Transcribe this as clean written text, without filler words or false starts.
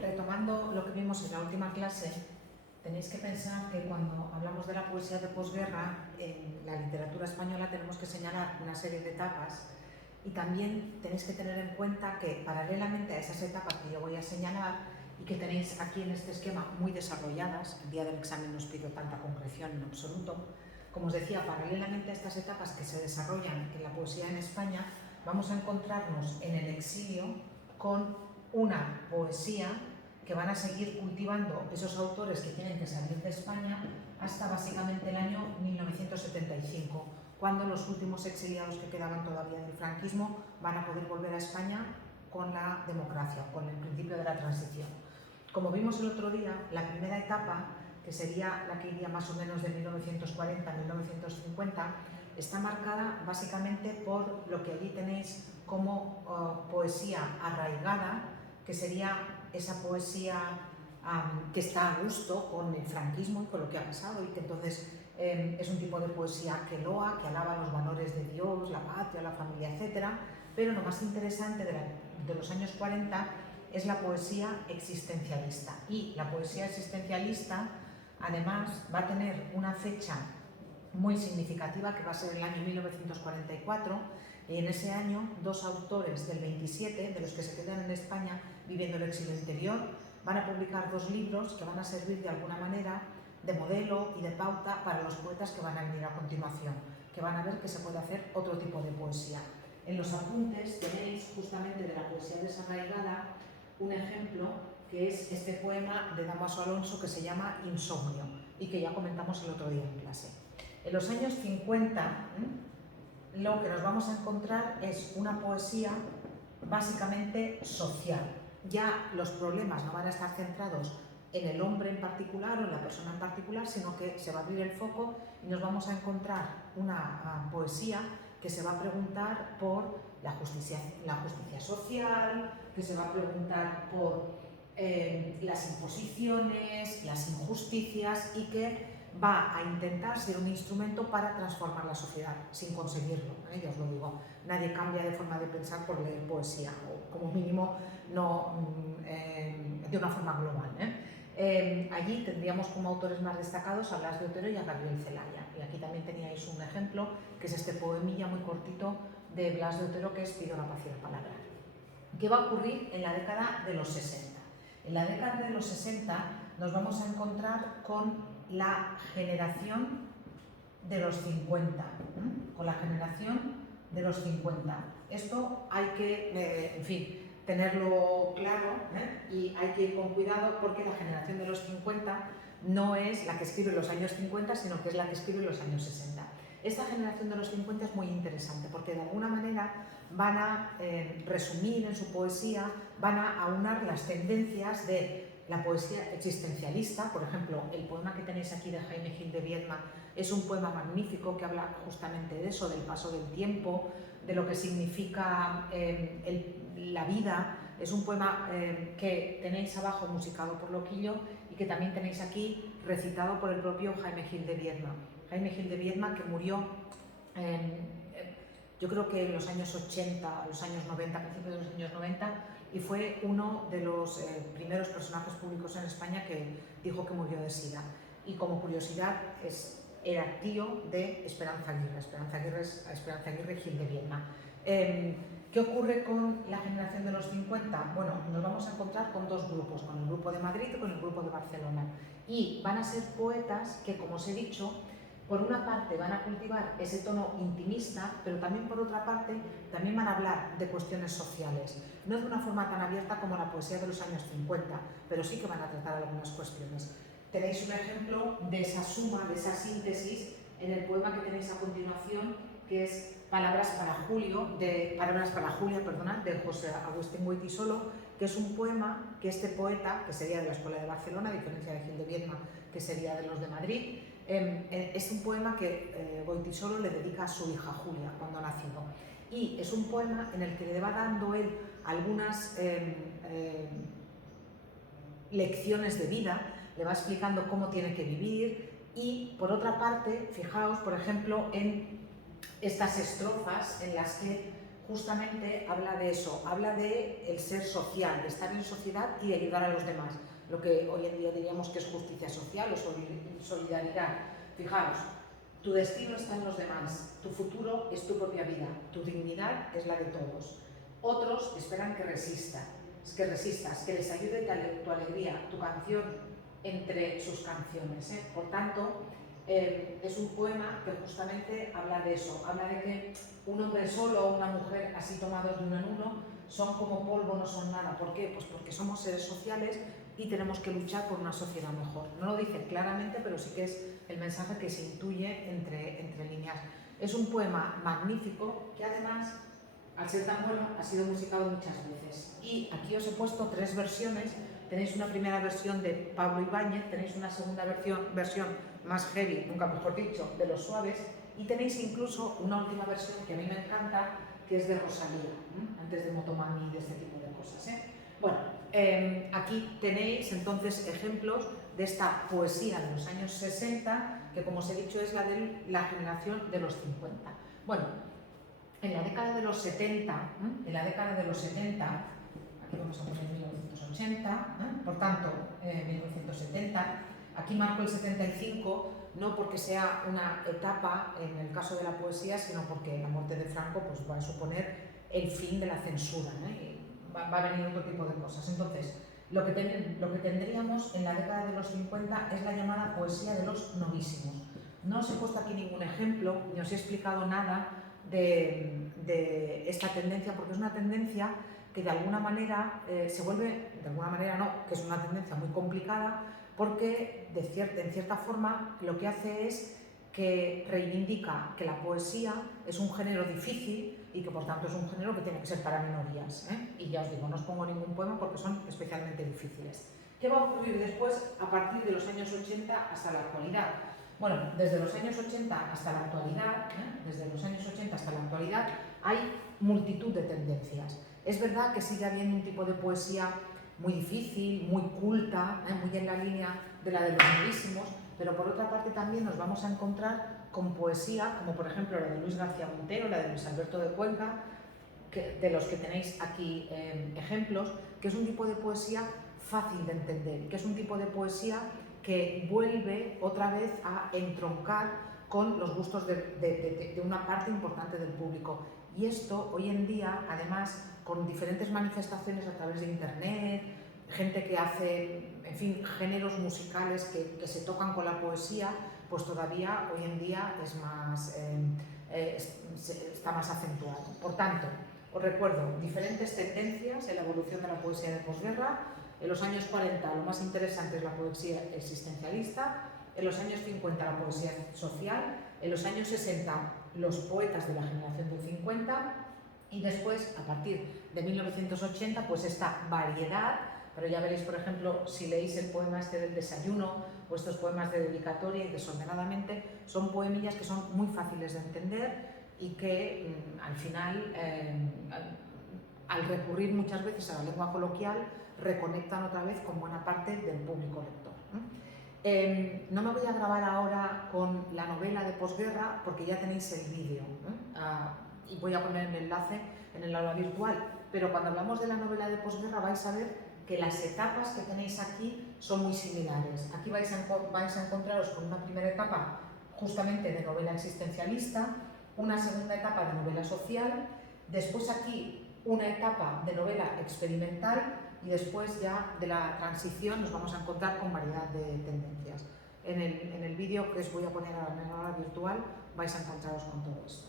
Retomando lo que vimos en la última clase, tenéis que pensar que cuando hablamos de la poesía de posguerra, en la literatura española tenemos que señalar una serie de etapas y también tenéis que tener en cuenta que paralelamente a esas etapas que yo voy a señalar y que tenéis aquí en este esquema muy desarrolladas, el día del examen no os pido tanta concreción en absoluto, como os decía, paralelamente a estas etapas que se desarrollan en la poesía en España, vamos a encontrarnos en el exilio con una poesía que van a seguir cultivando esos autores que tienen que salir de España hasta básicamente el año 1975, cuando los últimos exiliados que quedaban todavía del franquismo van a poder volver a España con la democracia, con el principio de la transición. Como vimos el otro día, la primera etapa, que sería la que iría más o menos de 1940 a 1950, está marcada básicamente por lo que allí tenéis como poesía arraigada, que sería esa poesía que está a gusto con el franquismo y con lo que ha pasado, y que entonces es un tipo de poesía que loa, que alaba los valores de Dios, la patria, la familia, etc. Pero lo más interesante de los años 40 es la poesía existencialista, y la poesía existencialista además va a tener una fecha muy significativa, que va a ser el año 1944, y en ese año dos autores del 27, de los que se quedan en España viviendo el exilio interior, van a publicar dos libros que van a servir de alguna manera de modelo y de pauta para los poetas que van a venir a continuación, que van a ver que se puede hacer otro tipo de poesía. En los apuntes tenéis justamente de la poesía desarraigada un ejemplo, que es este poema de Dámaso Alonso que se llama Insomnio y que ya comentamos el otro día en clase. En los años 50, lo que nos vamos a encontrar es una poesía básicamente social. Ya los problemas no van a estar centrados en el hombre en particular o en la persona en particular, sino que se va a abrir el foco y nos vamos a encontrar una poesía que se va a preguntar por la justicia social, que se va a preguntar por las imposiciones, las injusticias, y que va a intentar ser un instrumento para transformar la sociedad, sin conseguirlo, ya os lo digo. Nadie cambia de forma de pensar por leer poesía, o como mínimo no de una forma global. Allí tendríamos como autores más destacados a Blas de Otero y a Gabriel Celaya. Y aquí también teníais un ejemplo, que es este poemilla muy cortito de Blas de Otero, que es Pido la paz y la palabra. ¿Qué va a ocurrir en la década de los 60? En la década de los 60 nos vamos a encontrar con la generación de los 50, con la generación de los 50. Esto hay que, en fin, tenerlo claro, y hay que ir con cuidado, porque la generación de los 50 no es la que escribe en los años 50, sino que es la que escribe en los años 60. Esta generación de los 50 es muy interesante porque de alguna manera van a resumir en su poesía, van a aunar las tendencias de la poesía existencialista. Por ejemplo, el poema que tenéis aquí de Jaime Gil de Biedma es un poema magnífico que habla justamente de eso, del paso del tiempo, de lo que significa la vida. Es un poema que tenéis abajo musicado por Loquillo y que también tenéis aquí recitado por el propio Jaime Gil de Biedma. Jaime Gil de Biedma, que murió yo creo que en los años 80, los años 90, principios de los años 90, y fue uno de los primeros personajes públicos en España que dijo que murió de SIDA. Y como curiosidad, era tío de Esperanza Aguirre. Esperanza Aguirre Gil de Biedma. ¿Qué ocurre con la generación de los 50? Bueno, nos vamos a encontrar con dos grupos, con el grupo de Madrid y con el grupo de Barcelona. Y van a ser poetas que, como os he dicho, por una parte van a cultivar ese tono intimista, pero también por otra parte también van a hablar de cuestiones sociales. No de una forma tan abierta como la poesía de los años 50, pero sí que van a tratar algunas cuestiones. Tenéis un ejemplo de esa suma, de esa síntesis, en el poema que tenéis a continuación, que es Palabras para Julia, de José Agustín Goytisolo, que es un poema que este poeta, que sería de la Escuela de Barcelona, a diferencia de Gil de Biedma, que sería de los de Madrid, es un poema que Goytisolo le dedica a su hija Julia cuando ha nacido. Y es un poema en el que le va dando él algunas lecciones de vida, le va explicando cómo tiene que vivir. Y por otra parte, fijaos, por ejemplo, en estas estrofas en las que justamente habla de eso, habla de el ser social, de estar en sociedad y ayudar a los demás, lo que hoy en día diríamos que es justicia social o solidaridad. Fijaos, tu destino está en los demás, tu futuro es tu propia vida, tu dignidad es la de todos. Otros esperan que resistas, que les ayude tu alegría, tu canción entre sus canciones. Por tanto, es un poema que justamente habla de eso, habla de que un hombre solo o una mujer así tomados de uno en uno son como polvo, no son nada. ¿Por qué? Pues porque somos seres sociales y tenemos que luchar por una sociedad mejor. No lo dice claramente, pero sí que es el mensaje que se intuye entre líneas. Es un poema magnífico que además, al ser tan bueno, ha sido musicado muchas veces. Y aquí os he puesto 3 versiones. Tenéis una primera versión de Pablo Ibáñez, tenéis una segunda versión más heavy, nunca mejor dicho, de Los Suaves, y tenéis incluso una última versión que a mí me encanta, que es de Rosalía, antes de Motomami y de este tipo de cosas. Bueno, aquí tenéis entonces ejemplos de esta poesía de los años 60, que como os he dicho es la de la generación de los 50. Bueno, en la década de los 70, aquí vamos a poner 1980, por tanto, 1970, aquí marco el 75, no porque sea una etapa en el caso de la poesía, sino porque la muerte de Franco pues, va a suponer el fin de la censura, va a venir otro tipo de cosas. Entonces, lo que tendríamos en la década de los 50 es la llamada poesía de los novísimos. No os he puesto aquí ningún ejemplo, ni os he explicado nada de esta tendencia, porque es una tendencia que de alguna manera se vuelve, de alguna manera no, que es una tendencia muy complicada, porque en cierta forma lo que hace es que reivindica que la poesía es un género difícil y que por tanto es un género que tiene que ser para minorías. Y ya os digo, no os pongo ningún poema porque son especialmente difíciles. ¿Qué va a ocurrir después a partir de los años 80 hasta la actualidad? Bueno, desde los años 80 hasta la actualidad, hay multitud de tendencias. Es verdad que sigue habiendo un tipo de poesía muy difícil, muy culta, muy en la línea de la de los novísimos, pero por otra parte también nos vamos a encontrar con poesía, como por ejemplo la de Luis García Montero, la de Luis Alberto de Cuenca, de los que tenéis aquí ejemplos, que es un tipo de poesía fácil de entender, que es un tipo de poesía que vuelve otra vez a entroncar con los gustos de una parte importante del público. Y esto hoy en día, además, con diferentes manifestaciones a través de internet, gente que hace, en fin, géneros musicales que se tocan con la poesía, pues todavía hoy en día es más, está más acentuado. Por tanto, os recuerdo diferentes tendencias en la evolución de la poesía de posguerra. En los años 40 lo más interesante es la poesía existencialista, en los años 50 la poesía social, en los años 60 los poetas de la generación del 50 y después, a partir de 1980, pues esta variedad, pero ya veréis, por ejemplo, si leéis el poema este del desayuno o estos poemas de dedicatoria y desordenadamente, son poemillas que son muy fáciles de entender y que al final, al recurrir muchas veces a la lengua coloquial, reconectan otra vez con buena parte del público lector. No me voy a grabar ahora con la novela de posguerra porque ya tenéis el vídeo y voy a poner el enlace en el aula virtual, pero cuando hablamos de la novela de posguerra vais a ver que las etapas que tenéis aquí son muy similares. Aquí vais a encontraros con una primera etapa justamente de novela existencialista, una segunda etapa de novela social, después aquí una etapa de novela experimental y después ya de la transición nos vamos a encontrar con variedad de tendencias. En el vídeo que os voy a poner ahora en la aula virtual vais a encontraros con todo esto.